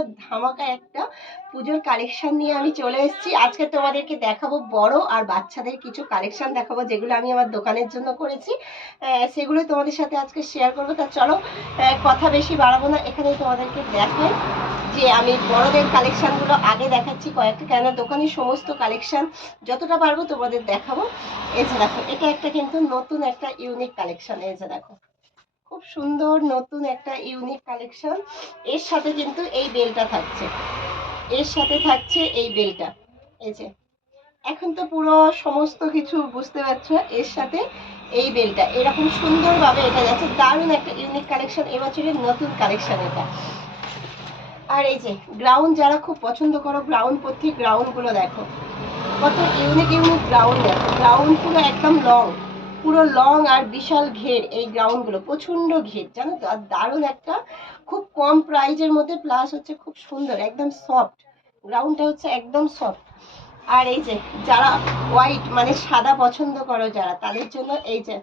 পুরো ধামাকা একটা পুজোর কালেকশন নিয়ে আমি চলে এসেছি। আজকে তোমাদেরকে দেখাবো বড় আর বাচ্চাদের কিছু কালেকশন দেখাবো, যেগুলো আমি আমার দোকানের জন্য করেছি। সেগুলো তোমাদের সাথে আজকে শেয়ার করব। তা চলো কথা বেশি বাড়াবো না, এখানেই তোমাদেরকে দেখাই যে আমি বড়দের কালেকশনগুলো আগে দেখাচ্ছি, কয়েকটা কেন দোকানে সমস্ত কালেকশন যতটা পারব তোমাদের দেখাবো। এই যে দেখো, এটা একটা কিন্তু নতুন একটা ইউনিক কালেকশন এই যে দেখো। খুব সুন্দর নতুন একটা ইউনিক কালেকশন এর সাথে কিন্তু এই বেলটা থাকছে। এর সাথে থাকছে এই বেলটা। এই যে, এখন তো পুরো সমস্ত কিছু বুঝতে পারছ, এর সাথে এই বেলটা। এরকম সুন্দরভাবে এটা যাচ্ছে, দারুণ একটা ইউনিক কালেকশন এবছরের নতুন কালেকশন এটা। আর এই যে গ্রাউন্ড যারা খুব পছন্দ করো গ্রাউন্ড পথি গ্রাউন্ডগুলো দেখো। কত ইউনিক ইউনিক গ্রাউন্ড দেখো। গ্রাউন্ড পুরো একদম লং পুরো লং আর বিশাল ঘের এই গ্রাউন্ডগুলো প্রচণ্ড ঘের, জানো তো? আর দারুণ একটা খুব কম প্রাইজের মধ্যে প্লাস হচ্ছে খুব সুন্দর, একদম সফট গ্রাউন্ডটা হচ্ছে একদম সফট আর এই যে, যারা হোয়াইট মানে সাদা পছন্দ করো যারা, তাদের জন্য এই যে,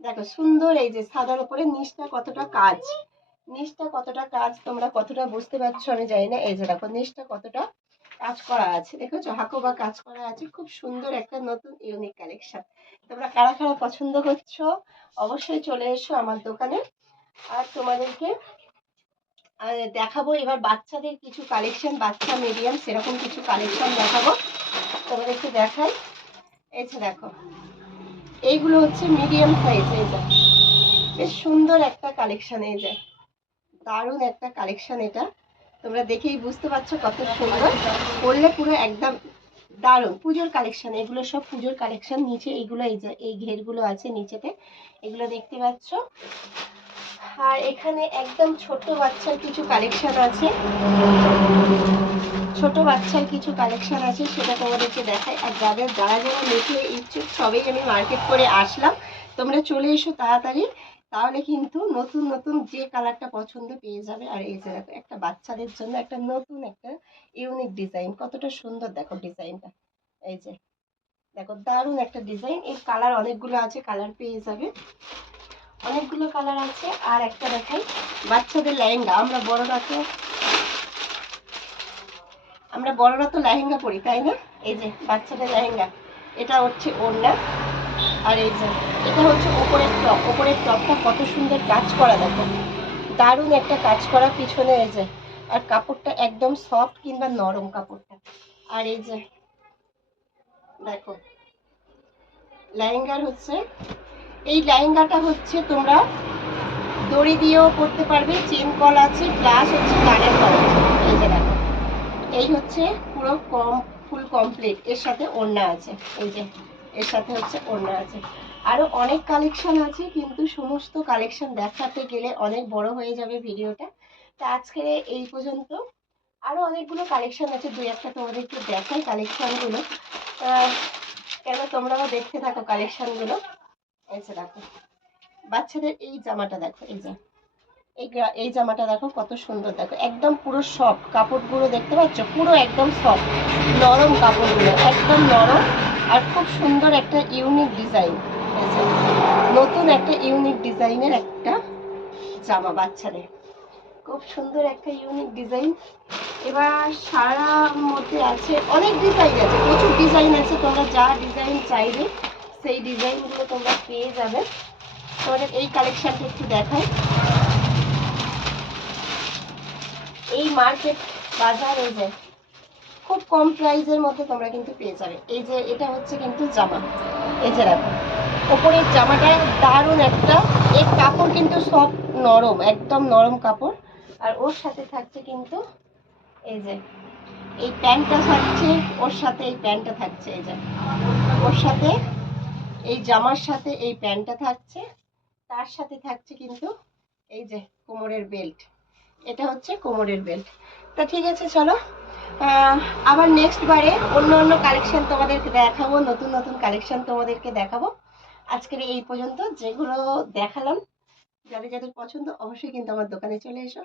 দেখো সুন্দর এই যে, সাদার উপরে নিচটা কতটা কাজ, নিচটা কতটা কাজ, তোমরা কতটা বুঝতে পারছ আমি জানি না, এই যে দেখো, নিচটা কতটা কাজ করা আছে। দেখেছ? হাকোবা কাজ করা আছে। খুব সুন্দর একটা নতুন ইউনিক কালেকশন তোমরা কারা কারা পছন্দ করছ, অবশ্যই চলে এসো আমার দোকানে। আর তোমাদেরকে দেখাবো এবার বাচ্চাদের কিছু কালেকশন বাচ্চা মিডিয়াম সেরকম কিছু কালেকশন দেখাবো। তোমাদেরকে দেখাই। যে দেখো, এইগুলো হচ্ছে মিডিয়াম সাইজ এই যে। বেশ সুন্দর একটা কালেকশন এই যে। দারুণ একটা কালেকশন এটা। তোমরা দেখেই বুঝতে পারছ কত সুন্দর। পরলে পুরো একদম দারুণ। পুজোর কালেকশন এগুলো সব পুজোর কালেকশন নিচে এইগুলো, এই যে, এই ঘেরগুলো আছে নিচেতে। এগুলো দেখতে পাচ্ছ। আর এখানে একদম ছোট বাচ্চার কিছু কালেকশন আছে। ছোট বাচ্চার কিছু কালেকশন আছে, সেটা তোমাদেরকে দেখাই। আর যাদের, যারা যারা নিতে ইচ্ছুক, সবাই আমি মার্কেট করে আসলাম। তোমরা চলে এসো তাড়াতাড়ি। তাহলে কিন্তু নতুন নতুন যে কালারটা পছন্দ পেয়ে যাবে। আর এই যে দেখো, একটা বাচ্চাদের জন্য একটা নতুন একটা ইউনিক ডিজাইন কতটা সুন্দর দেখো ডিজাইনটা এই যে, দেখো দারুণ একটা ডিজাইন এর কালার অনেকগুলো আছে কালার পেয়ে যাবে। অনেকগুলো কালার আছে। আর একটা দেখাই বাচ্চাদের লেহেঙ্গা। আমরা বড়রা তো, আমরা বড়রা তো লেহেঙ্গা পরি, তাই না? এই যে, বাচ্চাদের লেহেঙ্গা। এটা হচ্ছে ওড়না। আর এই যে, এটা হচ্ছে ওপরের টপ ওপরের টপটা কত সুন্দর কাজ করা, দেখো। দারুণ একটা কাজ করা পিছনে এই যে, আর কাপড়টা একদম সফট কিংবা নরম কাপড়টা। আর এই যে, দেখো, লেহেঙ্গার হচ্ছে, এই লেহেঙ্গাটা হচ্ছে তোমরা দড়ি দিয়েও করতে পারবে, চেন কল আছে, প্লাস হচ্ছে কানের কল আছে। এই যে দেখো, এই হচ্ছে পুরো কম, ফুল কমপ্লিট এর সাথে ওড়না আছে। এই যে এর সাথে হচ্ছে ওড়না আছে। আরও অনেক কালেকশন আছে, কিন্তু সমস্ত কালেকশন দেখাতে গেলে অনেক বড় হয়ে যাবে ভিডিওটা। তা আজকের এই পর্যন্ত। আরও অনেকগুলো কালেকশন আছে, দুই একটা তোমাদেরকে দেখাই কালেকশনগুলো কেন তোমরাও দেখতে থাকো কালেকশনগুলো যে দেখো, বাচ্চাদের এই জামাটা দেখো, এই যে। এই এই জামাটা দেখো, কত সুন্দর দেখো। একদম পুরো সফট কাপড়গুলো দেখতে পাচ্ছ? পুরো একদম সফট নরম কাপড়গুলো, একদম নরম। আর খুব সুন্দর একটা ইউনিক ডিজাইন নতুন একটা ইউনিক ডিজাইনের একটা জামা বাচ্চাদের। খুব সুন্দর একটা ইউনিক ডিজাইন এবার সারা মধ্যে আছে, অনেক ডিজাইন আছে, প্রচুর ডিজাইন আছে, তোমরা যা ডিজাইন চাইবে, সেই ডিজাইনগুলো তোমরা পেয়ে যাবে। তোমাদের এই কালেকশানটা একটু দেখাই। এই মার্কেট বাজার এই যে খুব কম প্রাইসের মধ্যে তোমরা কিন্তু পেয়ে যাবে। এই যে এটা হচ্ছে কিন্তু জামা। এই যে দেখো, ওপরের জামাটা দারুণ একটা, এর কাপড় কিন্তু সব নরম, একদম নরম কাপড়। আর ওর সাথে থাকছে কিন্তু এই যে, এই প্যান্টটা থাকছে, ওর সাথে এই প্যান্টটা থাকছে, এই যে। ওর সাথে, এই জামার সাথে এই প্যান্টটা থাকছে। তার সাথে থাকছে কিন্তু এই যে, কোমরের বেল্ট এটা হচ্ছে কোমরের বেল্ট তা ঠিক আছে, চলো। আবার নেক্সট বারে অন্য অন্য কালেকশন তোমাদেরকে দেখাবো, নতুন নতুন কালেকশন তোমাদেরকে দেখাবো। আজকের এই পর্যন্ত যেগুলো দেখালাম, যাদের যাদের পছন্দ, অবশ্যই কিন্তু আমার দোকানে চলে এসো।